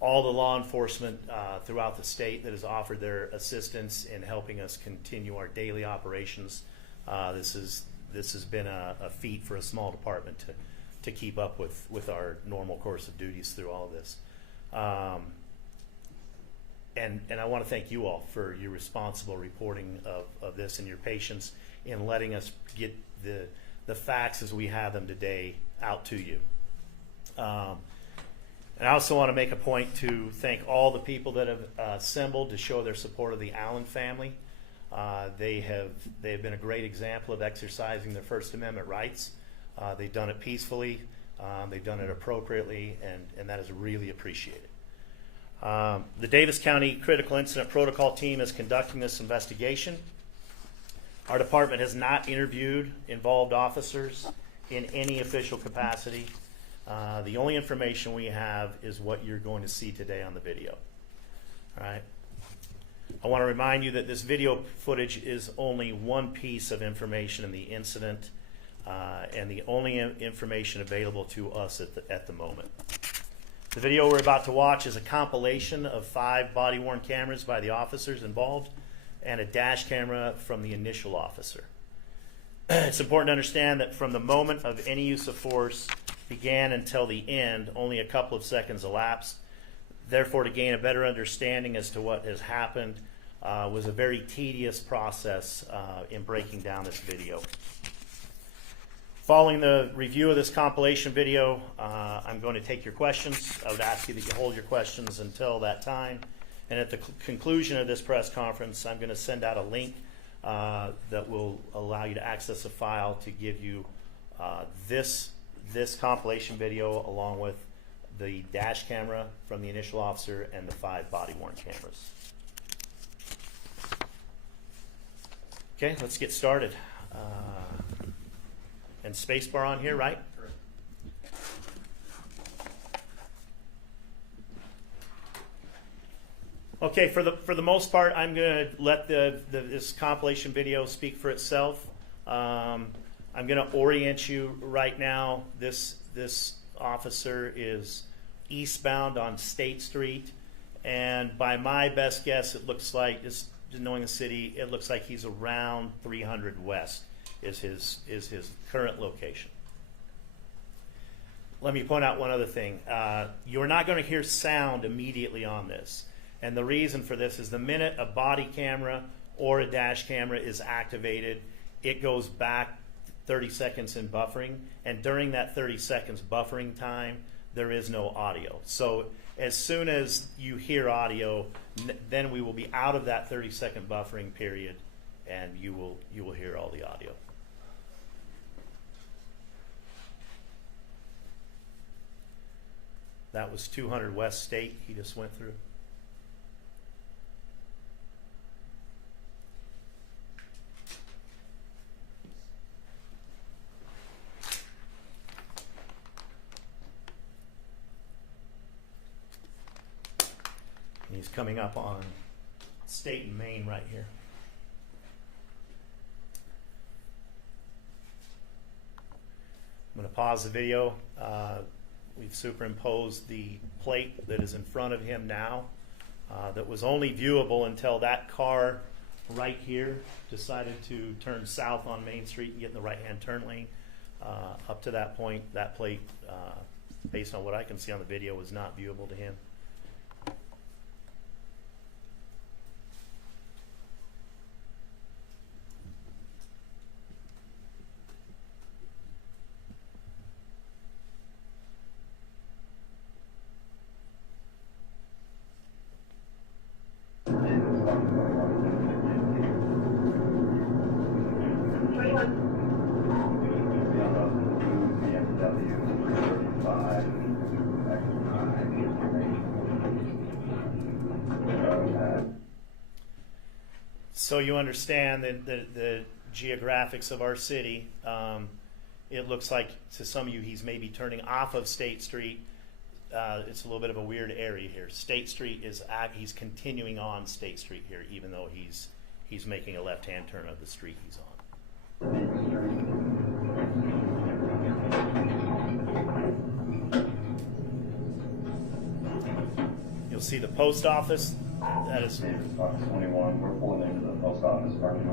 all the law enforcement throughout the state that has offered their assistance in helping us continue our daily operations. This has been a feat for a small department to keep up with our normal course of duties through all of this. And I want to thank you all for your responsible reporting of this and your patience in letting us get the facts as we have them today out to you. And I also want to make a point to thank all the people that have assembled to show their support of the Allan family. They have been a great example of exercising their First Amendment rights. They've done it peacefully, they've done it appropriately, and that is really appreciated. The Davis County Critical Incident Protocol Team is conducting this investigation. Our department has not interviewed involved officers in any official capacity. The only information we have is what you're going to see today on the video. All right. I want to remind you that this video footage is only one piece of information in the incident, and the only information available to us at the moment. The video we're about to watch is a compilation of 5 body-worn cameras by the officers involved and a dash camera from the initial officer. It's important to understand that from the moment of any use of force began until the end, only a couple of seconds elapsed. Therefore, to gain a better understanding as to what has happened was a very tedious process in breaking down this video. Following the review of this compilation video, I'm going to take your questions. I would ask you that you hold your questions until that time. And at the conclusion of this press conference, I'm going to send out a link that will allow you to access a file to give you this compilation video along with the dash camera from the initial officer and the 5 body-worn cameras. Okay, let's get started. And spacebar on here, right? Okay, for the most part, I'm going to let this compilation video speak for itself. I'm going to orient you right now. This officer is eastbound on State Street, and by my best guess, it looks like, just knowing the city, it looks like he's around 300 West is his current location. Let me point out one other thing. You're not going to hear sound immediately on this, and the reason for this is the minute a body camera or a dash camera is activated, it goes back 30 seconds in buffering, and during that 30 seconds buffering time, there is no audio. So as soon as you hear audio, then we will be out of that 30-second buffering period, and you will hear all the audio. That was 200 West State he just went through. He's coming up on State and Main right here. I'm going to pause the video. We've superimposed the plate that is in front of him now that was only viewable until that car right here decided to turn south on Main Street and get in the right-hand turn lane. Up to that point, that plate, based on what I can see on the video, was not viewable to him. So you understand the geographics of our city. It looks like to some of you he's maybe turning off of State Street. It's a little bit of a weird area here. State Street he's continuing on State Street here, even though he's making a left-hand turn of the street he's on. You'll see the post office. That is Box 21. We're pulling into the post office parking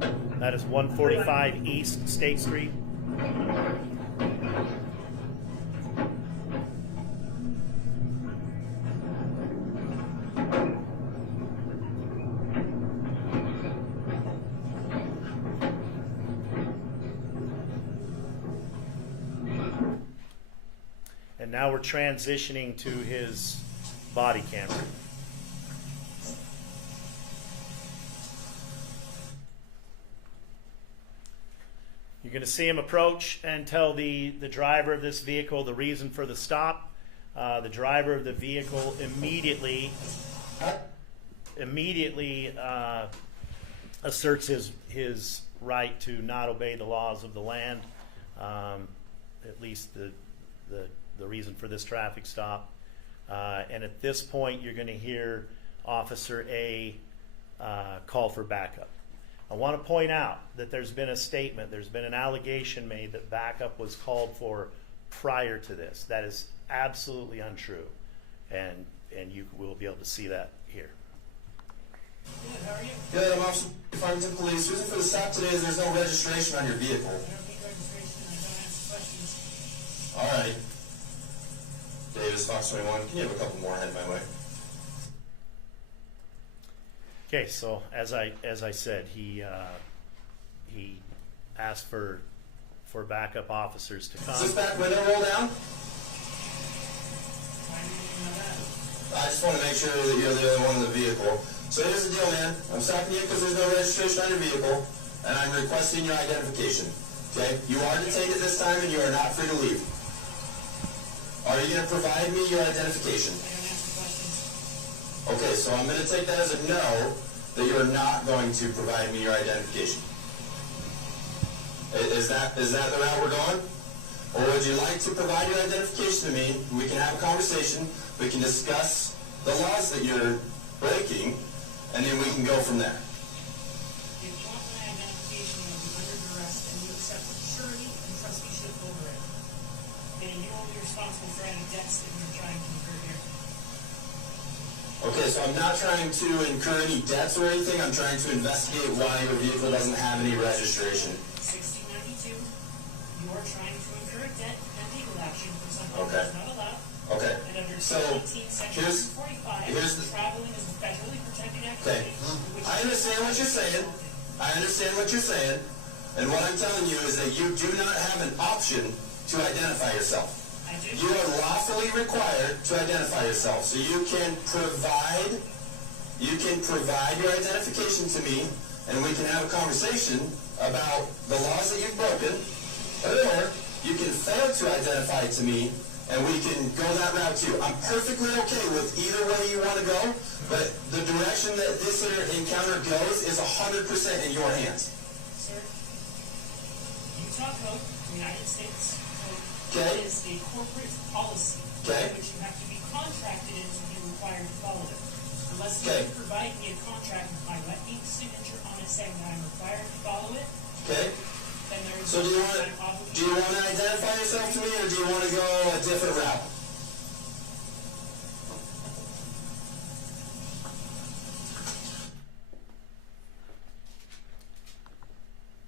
lot. that is 145 East State Street. And now we're transitioning to his body camera. You're going to see him approach and tell the driver of this vehicle the reason for the stop. The driver of the vehicle immediately asserts his right to not obey the laws of the land, at least the reason for this traffic stop. And at this point, you're going to hear Officer A call for backup. I want to point out that there's been a statement, there's been an allegation made that backup was called for prior to this. That is absolutely untrue, and you will be able to see that here. Good, how are you? Good, I'm Officer Farmington Police. The reason for the stop today is there's no registration on your vehicle. I don't need registration, I don't answer questions. All right. Davis, Fox 21, can you have a couple more headed my way? Okay, so as I said, he asked for backup officers to come. Is this back window roll down? Why do you know that? I just want to make sure that you're the only one in the vehicle. So here's the deal, man. I'm stopping you because there's no registration on your vehicle, and I'm requesting your identification. Okay? You are detained at this time, and you are not free to leave. Are you going to provide me your identification? I don't answer questions. Okay, so I'm going to take that as a no, that you're not going to provide me your identification. Is that the route we're going? Or would you like to provide your identification to me? We can have a conversation. We can discuss the laws that you're breaking, and then we can go from there. If you want my identification, you'll be under duress, and you accept surety and trusteeship over it. And you will be responsible for any debts that you're trying to incur here. Okay, so I'm not trying to incur any debts or anything. I'm trying to investigate why your vehicle doesn't have any registration. 1692, you are trying to incur a debt and legal action for something Okay. that is not allowed. Okay, And under so 17 section here's 45, the... traveling is a federally protected Okay, activity. which I understand what you're saying. I understand what you're saying. And what I'm telling you is that you do not have an option to identify yourself. I do. You are lawfully required to identify yourself. So you can provide your identification to me, and we can have a conversation about the laws that you've broken, or you can fail to identify to me, and we can go that route too. I'm perfectly okay with either way you want to go, but the direction that this encounter goes is 100% in your hands. Sir, Utah Code, United States Code, Okay. is a corporate policy, Okay. which you have to be contracted in to be required to follow it. Unless you Okay. can provide me a contract with my wet ink signature on it saying that I'm required to follow it, Okay? then there is So do you no want kind of to obligation. identify yourself to me, or do you want to go a different route?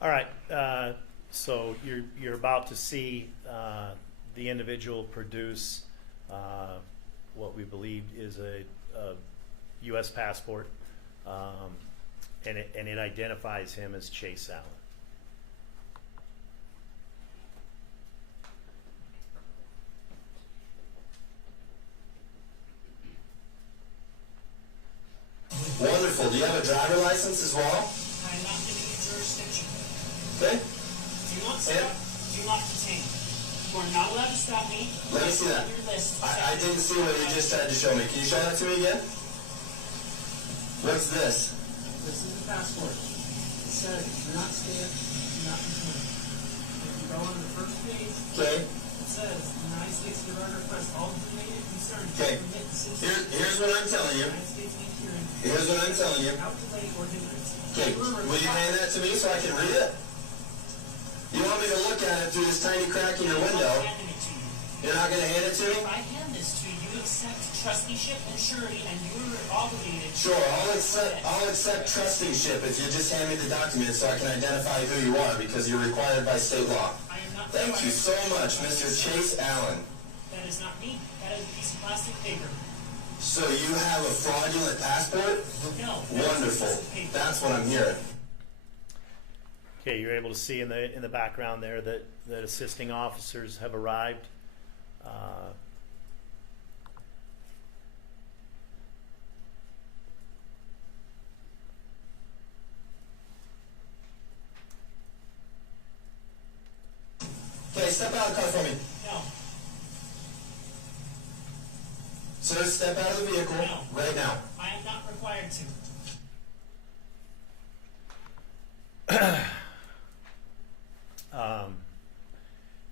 All right, so you're about to see the individual produce what we believe is a U.S. passport, and it identifies him as Chase Allan. Wonderful. Do you have a driver license as well? I'm not giving you jurisdiction. Okay. Do not stop, do not detain. You are not allowed to stop me. Let me see that. On your list. I didn't see what you just tried to show me. Can you show that to me again? What's this? This is the passport. It says, do not stay, do not detain. If you go on the first page, Okay. it says, the United States Department requests all related concerns to Okay. permit the citizens Here's what I'm telling you. of the United States make hearing Here's what I'm telling you. without delay or hindrance. Okay. Will you hand that to me so I can read it? You want me to look at it through this tiny crack in your window? I'm handing it to you. You're not going to hand it to me? If I hand this to you, you accept trusteeship and surety, and you're obligated. Sure, I'll accept trusteeship if you just hand me the document so I can identify who you are because you're required by state law. I am not Thank you so required. much, Mr. Chase Allan. That is not me. That is a piece of plastic paper. So you have a fraudulent passport? No. Wonderful. That is a piece of paper. That's what I'm hearing. Okay, you're able to see in the background there that assisting officers have arrived. Okay, step out of the car for me. No. Sir, step out of the vehicle No. right now. I am not required to.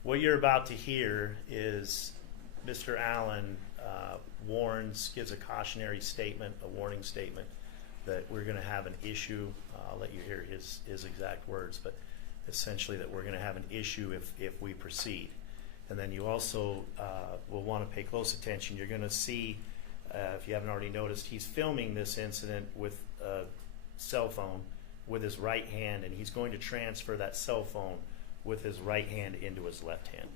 What you're about to hear is Mr. Allen gives a cautionary statement, a warning statement, that we're going to have an issue. I'll let you hear his exact words, but essentially that we're going to have an issue if we proceed. And then you also will want to pay close attention. You're going to see, if you haven't already noticed, he's filming this incident with a cell phone with his right hand, and he's going to transfer that cell phone with his right hand into his left hand.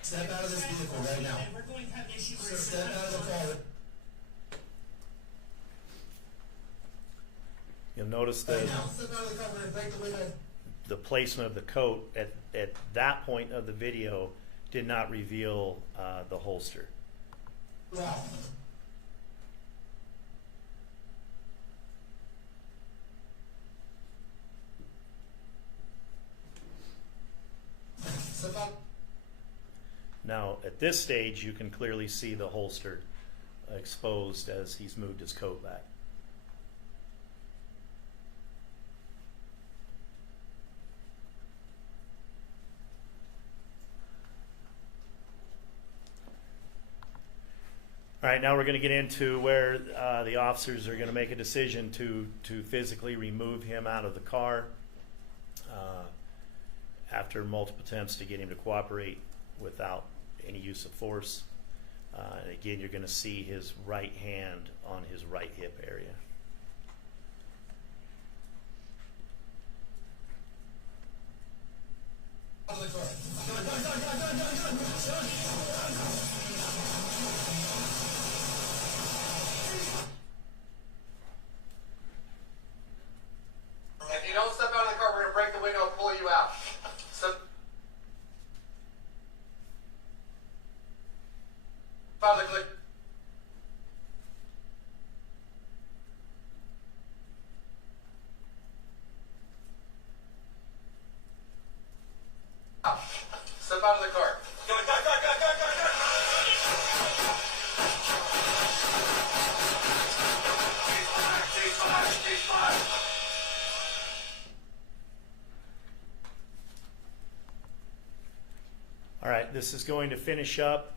Step out of this vehicle right now. And we're going to have an issue where Step out of the car. You'll notice that Right now. Step out of the car. We're going to break the window. the placement of the coat at that point of the video did not reveal the holster. Wow. Step out. Now, at this stage, you can clearly see the holster exposed as he's moved his coat back. All right, now we're going to get into where the officers are going to make a decision to physically remove him out of the car after multiple attempts to get him to cooperate without any use of force. And again, you're going to see his right hand on his right hip area. Out of the car. If you don't step out of the car, we're going to break the window and pull you out. Step out of the car. Step out of the car. All right, this is going to finish up.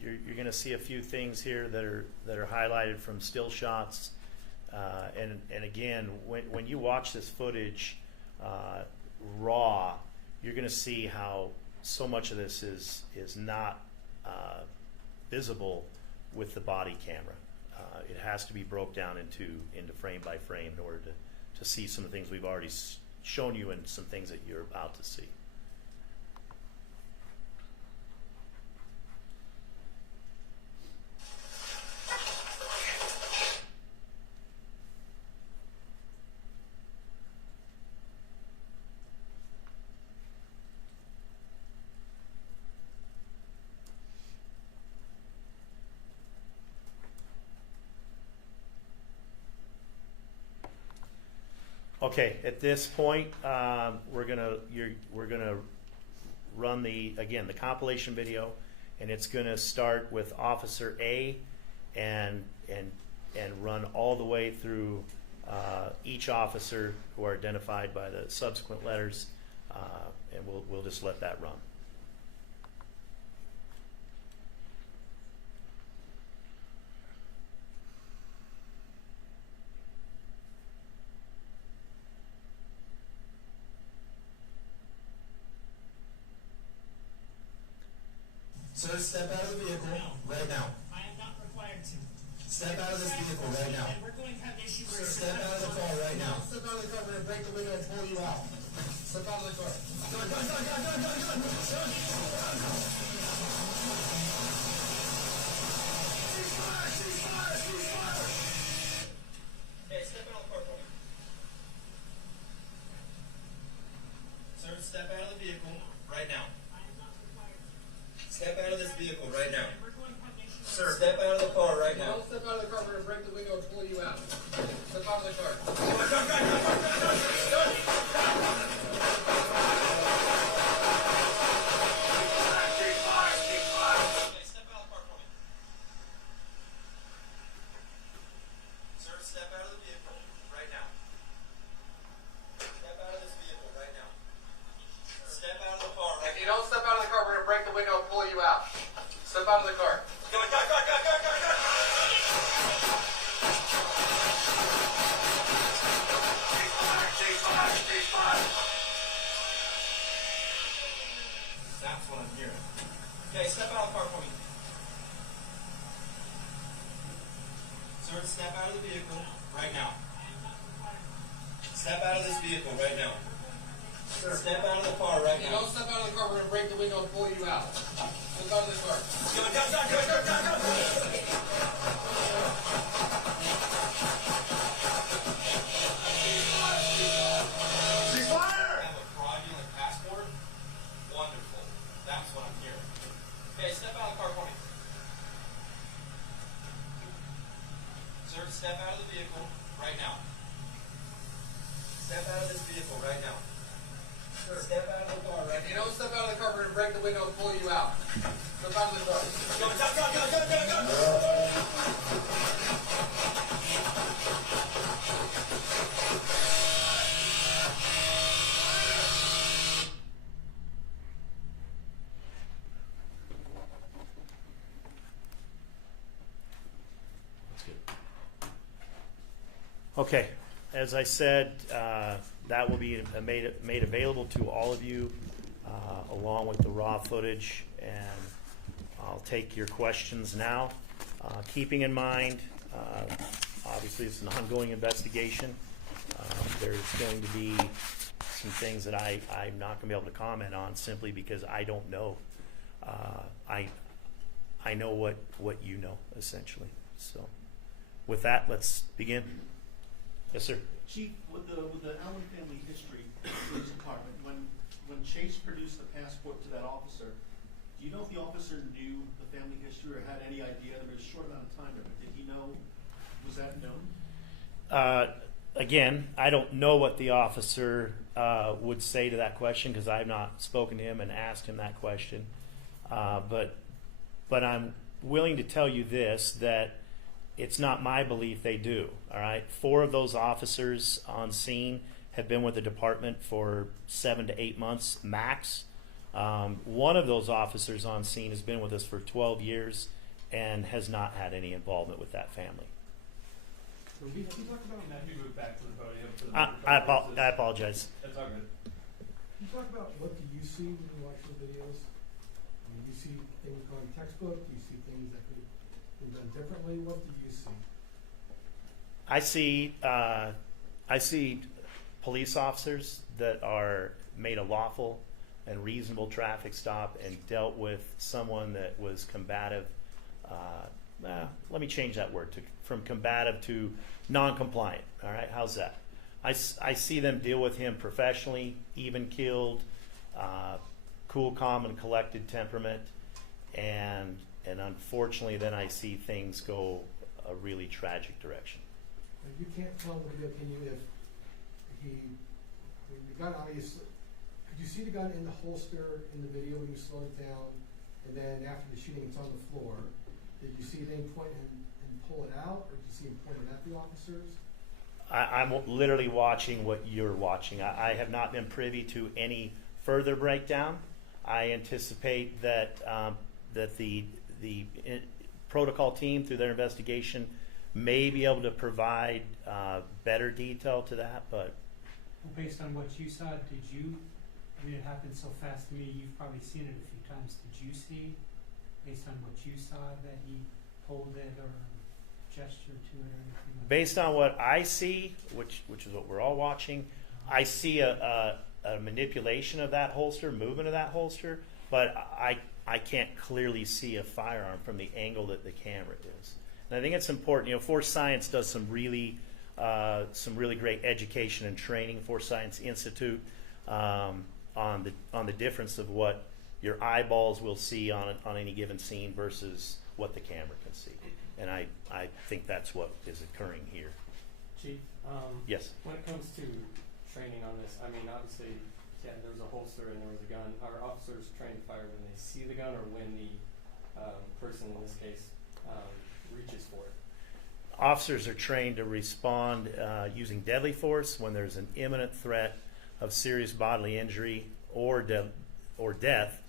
You're going to see a few things here that are highlighted from still shots. And again, when you watch this footage raw, you're going to see how so much of this is not visible with the body camera. It has to be broke down into frame by frame in order to see some of the things we've already shown you and some things that you're about to see. Okay, at this point, we're gonna run the compilation video, and it's gonna start with Officer A, and run all the way through each officer who are identified by the subsequent letters, and we'll just let that run. Sir, step out of the vehicle right now. I am not required to. Step out of this vehicle right now. And we're going to have an issue where Step out of the car right now. Step out of the car, we're gonna break the window and pull you out. Step out of the car. Hey, step out of the car for me. Sir, step out of the vehicle right now. I am not required to. Step out of this vehicle right now. And we're going to have an issue Sir, step out of the car right now. Don't step out of the car, we're gonna break the window and pull you out. Step out of the car. Okay, step out of the car for me. Sir, step out of the vehicle right now. Step out of this vehicle right now. Step out of the car right If you don't step out of the car, we're gonna break the window and pull you out. Step out of the car. Go. That's what I'm hearing. Okay, step out of the car for me. Sir, step out of the vehicle right now. Step out of this vehicle right now. Sir, Step out of the car right if you now. don't step out of the car, we're gonna break the window and pull you out. Step out of the car. Have a fraudulent passport? Wonderful. That's what I'm hearing. Okay, step out of the car for me. Sir, step out of the vehicle right now. Step out of this vehicle right now. Sir, Step out of the car right if you don't step out of the car, we're gonna break the window and pull you out. Step out of the car. Okay, as I said, that will be made available to all of you along with the raw footage, and I'll take your questions now. Keeping in mind, obviously it's an ongoing investigation. There's going to be some things that I'm not going to be able to comment on simply because I don't know. I know what you know, essentially. So with that, let's begin. Yes, sir. Chief, with the Allan family history police department, when Chase produced the passport to that officer, do you know if the officer knew the family history or had any idea? There was a short amount of time there, but did he know? Was that known? Again, I don't know what the officer would say to that question because I've not spoken to him and asked him that question. But I'm willing to tell you this, that it's not my belief they do. All right, 4 of those officers on scene have been with the department for 7 to 8 months max. One of those officers on scene has been with us for 12 years and has not had any involvement with that family. Can we talk about that? We move back to the podium for the I apologize. That's all good. Can you talk about what do you see when you watch the videos? I mean, do you see things going textbook? Do you see things that could be done differently? What do you see? I see police officers that are made a lawful and reasonable traffic stop and dealt with someone that was combative. Let me change that word from combative to non-compliant. All right, how's that? I see them deal with him professionally, even keeled, cool, calm, and collected temperament, and unfortunately, then I see things go a really tragic direction. You can't tell with the opinion if the gun obviously. Could you see the gun in the holster in the video when you slowed it down, and then after the shooting, it's on the floor? Did you see them point and pull it out, or did you see him point it at the officers? I'm literally watching what you're watching. I have not been privy to any further breakdown. I anticipate that that the protocol team, through their investigation, may be able to provide better detail to that. But based on what you saw, did you? I mean, it happened so fast to me. You've probably seen it a few times. Did you see based on what you saw, that he pulled it or gestured to it or anything like Based on what I see, which is what we're all watching, I see a manipulation of that holster, movement of that holster, but I can't clearly see a firearm from the angle that the camera is. And I think it's important. You know, Force Science does some really great education and training. Force Science Institute on the difference of what your eyeballs will see on any given scene versus what the camera can see. And I think that's what is occurring here. Chief, Yes. when it comes to training on this, I mean, obviously, yeah, there was a holster and there was a gun. Are officers trained to fire when they see the gun or when the person, in this case, reaches for it? Officers are trained to respond using deadly force when there's an imminent threat of serious bodily injury or death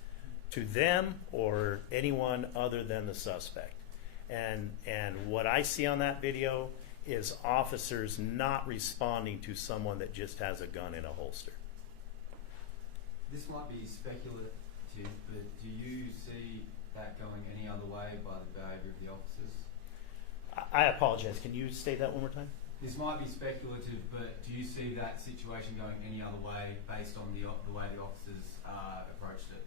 to them or anyone other than the suspect. And what I see on that video is officers not responding to someone that just has a gun in a holster. This might be speculative, but do you see that going any other way by the behaviour of the officers? I apologize. Can you state that one more time? This might be speculative, but do you see that situation going any other way based on the way the officers approached it?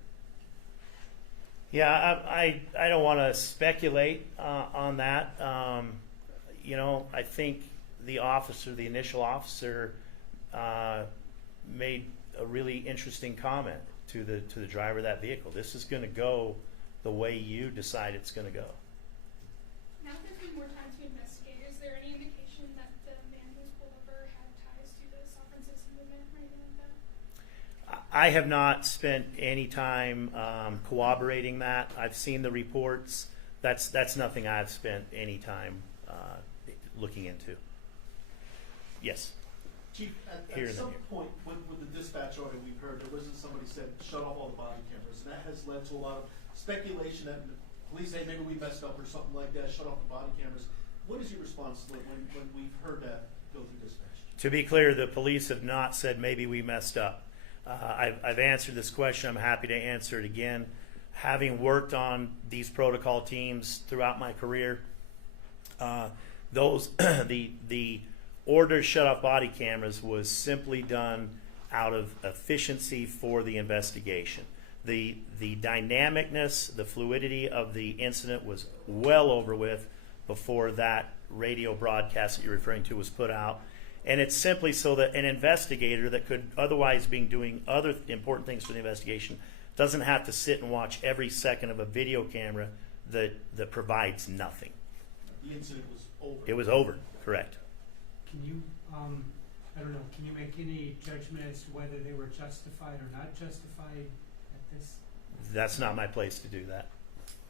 Yeah, I don't want to speculate on that. You know, I think the initial officer, made a really interesting comment to the driver of that vehicle. This is going to go the way you decide it's going to go. Now that there's been more time to investigate, is there any indication that the man who was pulled over had ties to the San Francisco movement or anything like that? I have not spent any time corroborating that. I've seen the reports. That's nothing I've spent any time looking into. Yes. Chief, Here at and some there. point with the dispatch order we've heard, there wasn't somebody said shut off all the body cameras, and that has led to a lot of speculation that the police say maybe we messed up or something like that, shut off the body cameras. What is your response when we've heard that go through dispatch? To be clear, the police have not said maybe we messed up. I've answered this question. I'm happy to answer it again. Having worked on these protocol teams throughout my career, the order to shut off body cameras was simply done out of efficiency for the investigation. The dynamicness, the fluidity of the incident was well over with before that radio broadcast that you're referring to was put out. And it's simply so that an investigator that could otherwise be doing other important things for the investigation doesn't have to sit and watch every second of a video camera that provides nothing. The incident was over. It was over, correct. Can you, I don't know, can you make any judgment as to whether they were justified or not justified at this? That's not my place to do that.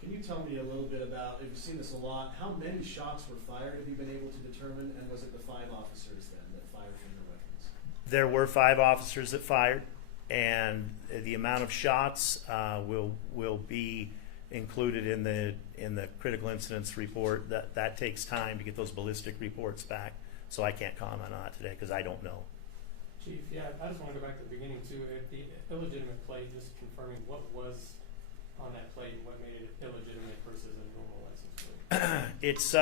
Can you tell me a little bit about, you've seen this a lot, how many shots were fired, have you been able to determine, and was it the 5 officers then that fired from their weapons? There were 5 officers that fired, and the amount of shots will be included in the critical incidents report. That takes time to get those ballistic reports back, so I can't comment on it today because I don't know. Chief, yeah, I just want to go back to the beginning too. If the illegitimate plate, just confirming what was on that plate and what made it illegitimate versus a normal license plate. It's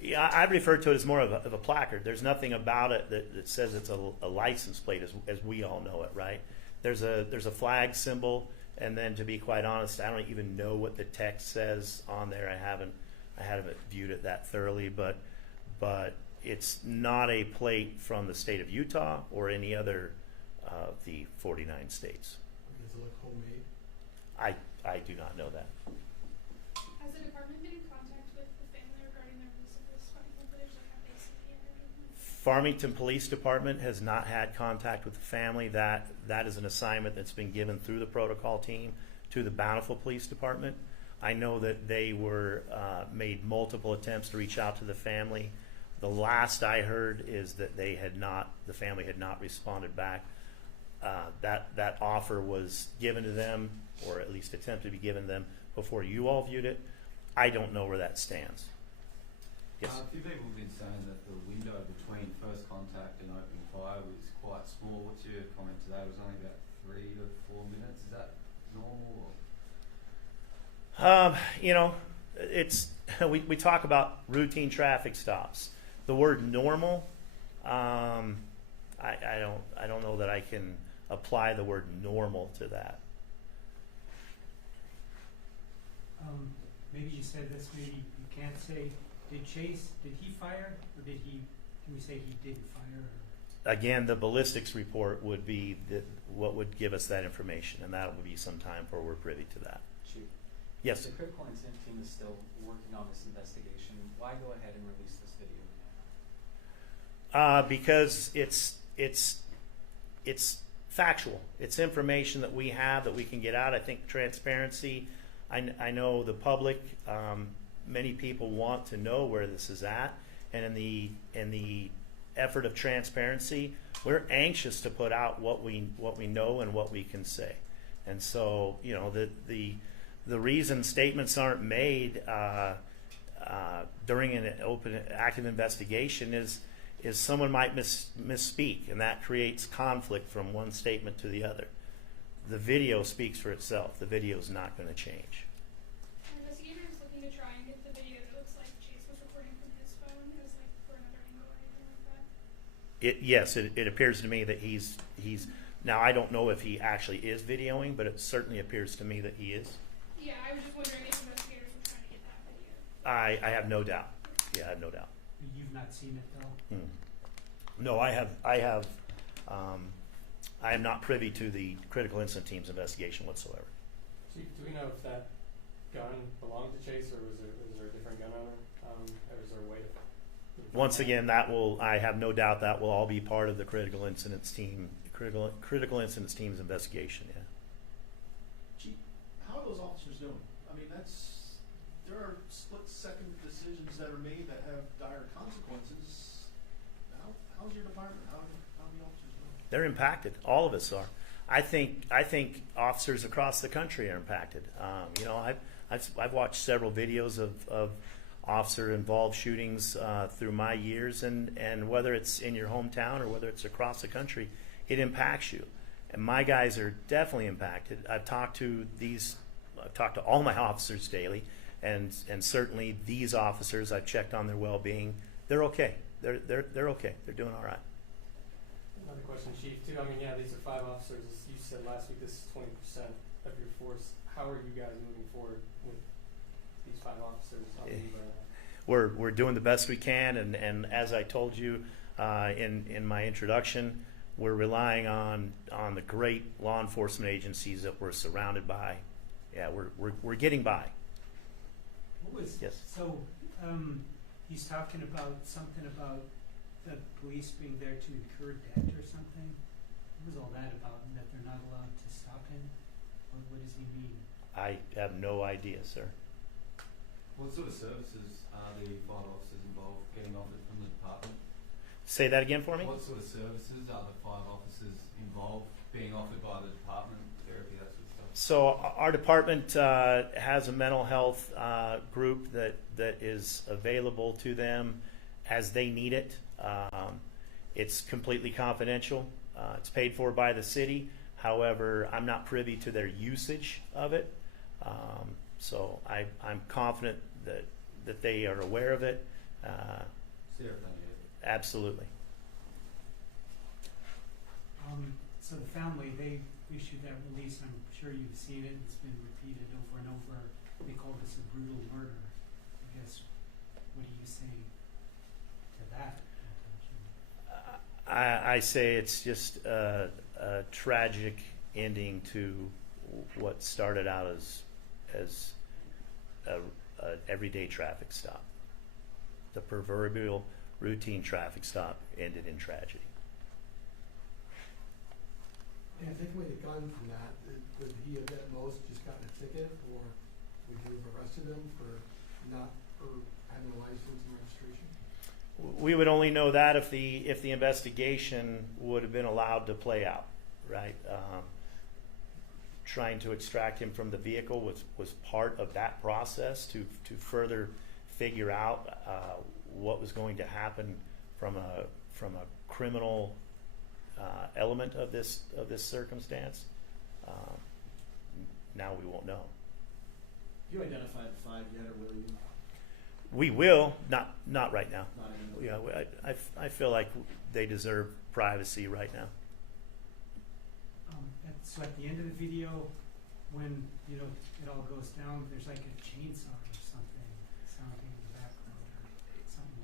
yeah, I refer to it as more of a placard. There's nothing about it that says it's a license plate as we all know it, right? There's a flag symbol, and then to be quite honest, I don't even know what the text says on there. I haven't viewed it that thoroughly, but it's not a plate from the state of Utah or any other of the 49 states. Does it look homemade? I do not know that. Has the department been in contact with the family regarding their use of this Farmington footage? Like, have they seen it or anything? Farmington Police Department has not had contact with the family. That is an assignment that's been given through the protocol team to the Bountiful Police Department. I know that they were made multiple attempts to reach out to the family. The last I heard is that the family had not responded back. That offer was given to them, or at least attempted to be given to them, before you all viewed it. I don't know where that stands. Yes. A few people have been saying that the window between first contact and opening fire was quite small. What's your comment to that? It was only about 3 to 4 minutes. Is that normal? Or? You know, it's we talk about routine traffic stops. The word normal, I don't know that I can apply the word normal to that. Maybe you said this, maybe you can't say, did he fire, or can we say he didn't fire? Or? Again, the ballistics report would be what would give us that information, and that would be some time before we're privy to that. Chief, Yes. the critical incident team is still working on this investigation. Why go ahead and release this video now? Because it's factual. It's information that we have that we can get out. I think transparency. I know the public. Many people want to know where this is at, and in the effort of transparency, we're anxious to put out what we know and what we can say. And so, you know, the reason statements aren't made during an open active investigation is someone might misspeak, and that creates conflict from one statement to the other. The video speaks for itself. The video is not going to change. Our investigator is looking to try and get the video that looks like Chase was recording from his phone as like for another angle or anything like that. Yes, it appears to me that he's now I don't know if he actually is videoing, but it certainly appears to me that he is. Yeah, I was just wondering if investigators were trying to get that video. I have no doubt. Yeah, I have no doubt. You've not seen it though? No, I am not privy to the critical incident team's investigation whatsoever. Chief, do we know if that gun belonged to Chase, or was there a different gun owner? Or is there a way to? Once again, I have no doubt that will all be part of the critical incidents team's investigation. Yeah. Chief, how are those officers doing? I mean, there are split-second decisions that are made that have dire consequences. How's your department? How are the officers doing? They're impacted. All of us are. I think officers across the country are impacted. You know, I've watched several videos of officer-involved shootings through my years, and whether it's in your hometown or whether it's across the country, it impacts you. And my guys are definitely impacted. I've talked to all my officers daily, and certainly these officers. I've checked on their well-being. They're okay. They're okay. They're doing all right. Another question, Chief, too. I mean, yeah, these are 5 officers. As you said last week, this is 20% of your force. How are you guys moving forward with these 5 officers on the leave? We're doing the best we can, and as I told you in my introduction, we're relying on the great law enforcement agencies that we're surrounded by. Yeah, we're getting by. Yes. So, he's talking about something about the police being there to incur debt or something. What was all that about, and that they're not allowed to stop him? What does he mean? I have no idea, sir. What sort of services are the 5 officers involved getting offered from the department? Say that again for me? What sort of services are the 5 officers involved being offered by the department? Therapy, that sort of stuff. So our department has a mental health group that is available to them as they need it. It's completely confidential. It's paid for by the city. However, I'm not privy to their usage of it. So I'm confident that they are aware of it. Absolutely. So the family, they issued that release. I'm sure you've seen it. It's been repeated over and over. They call this a brutal murder. I guess, what do you say to that? I say it's just a tragic ending to what started out as a everyday traffic stop. The proverbial routine traffic stop ended in tragedy. And take away the gun from that, would he have at most just gotten a ticket, or would you have arrested him for having a license and registration? We would only know that if the investigation would have been allowed to play out, right? Trying to extract him from the vehicle was part of that process to further figure out what was going to happen from a criminal element of this circumstance. Now we won't know. You identified the 5 yet, or will you? We will, not right now. Not anymore. Yeah, I feel like they deserve privacy right now. So at the end of the video, when, you know, it all goes down, there's like a chainsaw or something sounding in the background, or something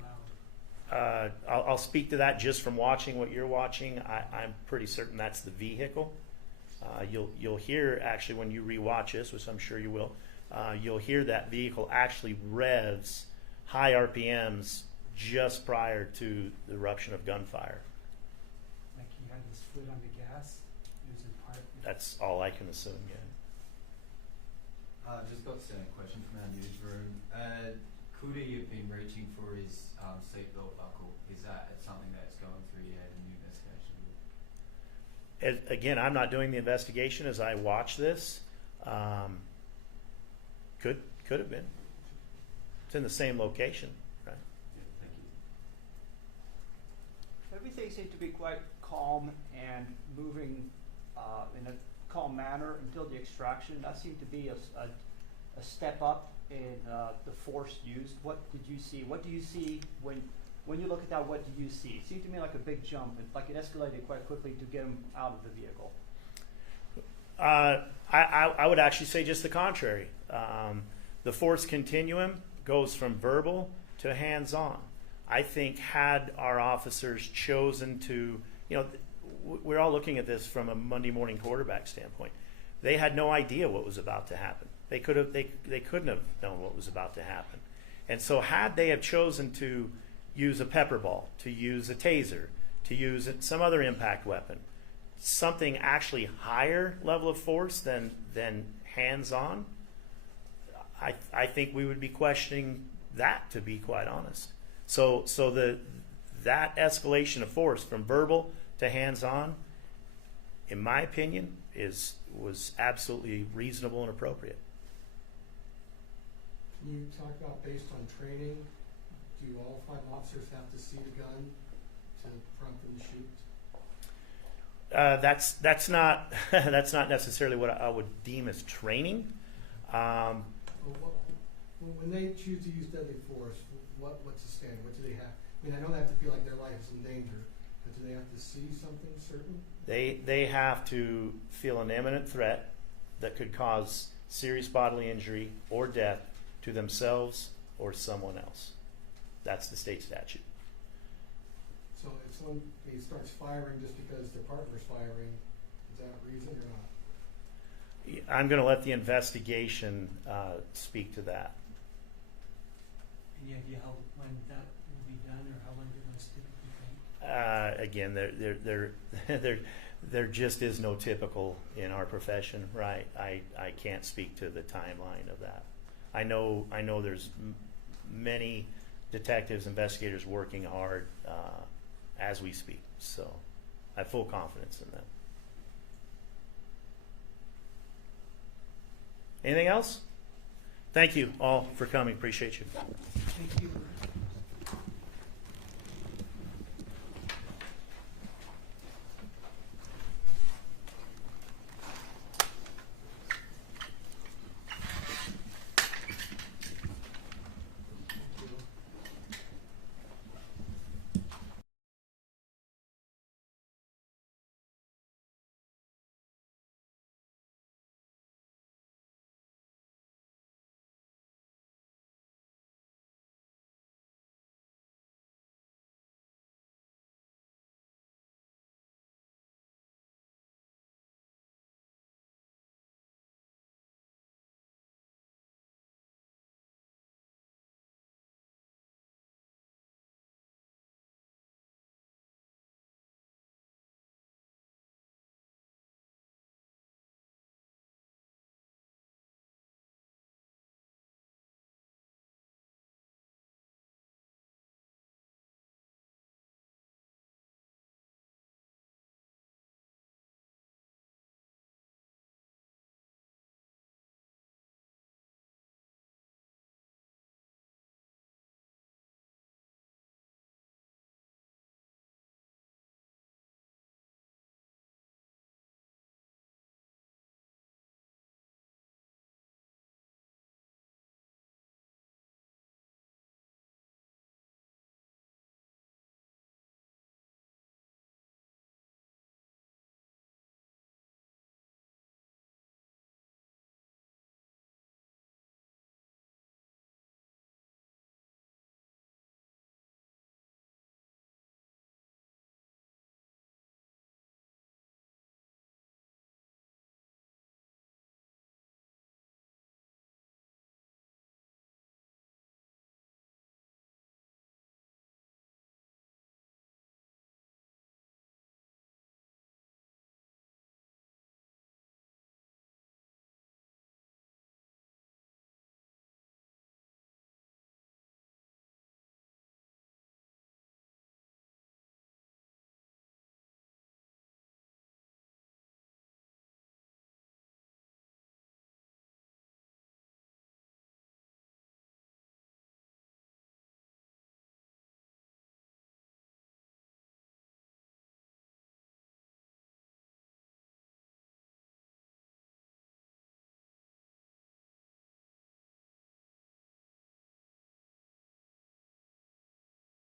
loud. I'll speak to that just from watching what you're watching. I'm pretty certain that's the vehicle. You'll hear, actually, when you rewatch this, which I'm sure you will, you'll hear that vehicle actually revs high RPMs just prior to the eruption of gunfire. Like he had his foot on the gas. It was in park. That's all I can assume, yeah. Just got a question from our newsroom. Could he have been reaching for his seatbelt buckle? Is that something that's going through yet in the investigation? Again, I'm not doing the investigation as I watch this. Could have been. It's in the same location, right? Yeah, thank you. Everything seemed to be quite calm and moving in a calm manner until the extraction. That seemed to be a step up in the force used. What did you see? What do you see when you look at that? What do you see? It seemed to me like a big jump, like it escalated quite quickly to get him out of the vehicle. I would actually say just the contrary. The force continuum goes from verbal to hands-on. I think had our officers chosen to, you know, we're all looking at this from a Monday morning quarterback standpoint. They had no idea what was about to happen. They couldn't have known what was about to happen. And so had they have chosen to use a pepper ball, to use a taser, to use some other impact weapon, something actually higher level of force than hands-on, I think we would be questioning that, to be quite honest. So that escalation of force from verbal to hands-on, in my opinion, was absolutely reasonable and appropriate. Can you talk about, based on training, do all 5 officers have to see the gun to prompt them to shoot? That's not that's not necessarily what I would deem as training. When they choose to use deadly force, what's the standard? What do they have? I mean, I know they have to feel like their life is in danger, but do they have to see something certain? They have to feel an imminent threat that could cause serious bodily injury or death to themselves or someone else. That's the state statute. So if someone starts firing just because their partner's firing, is that a reason or not? I'm going to let the investigation speak to that. Any idea when that will be done, or how long it must typically take? Again, there just is no typical in our profession, right? I can't speak to the timeline of that. I know there's many detectives, investigators working hard as we speak, so I have full confidence in them. Anything else? Thank you all for coming. Appreciate you. Thank you.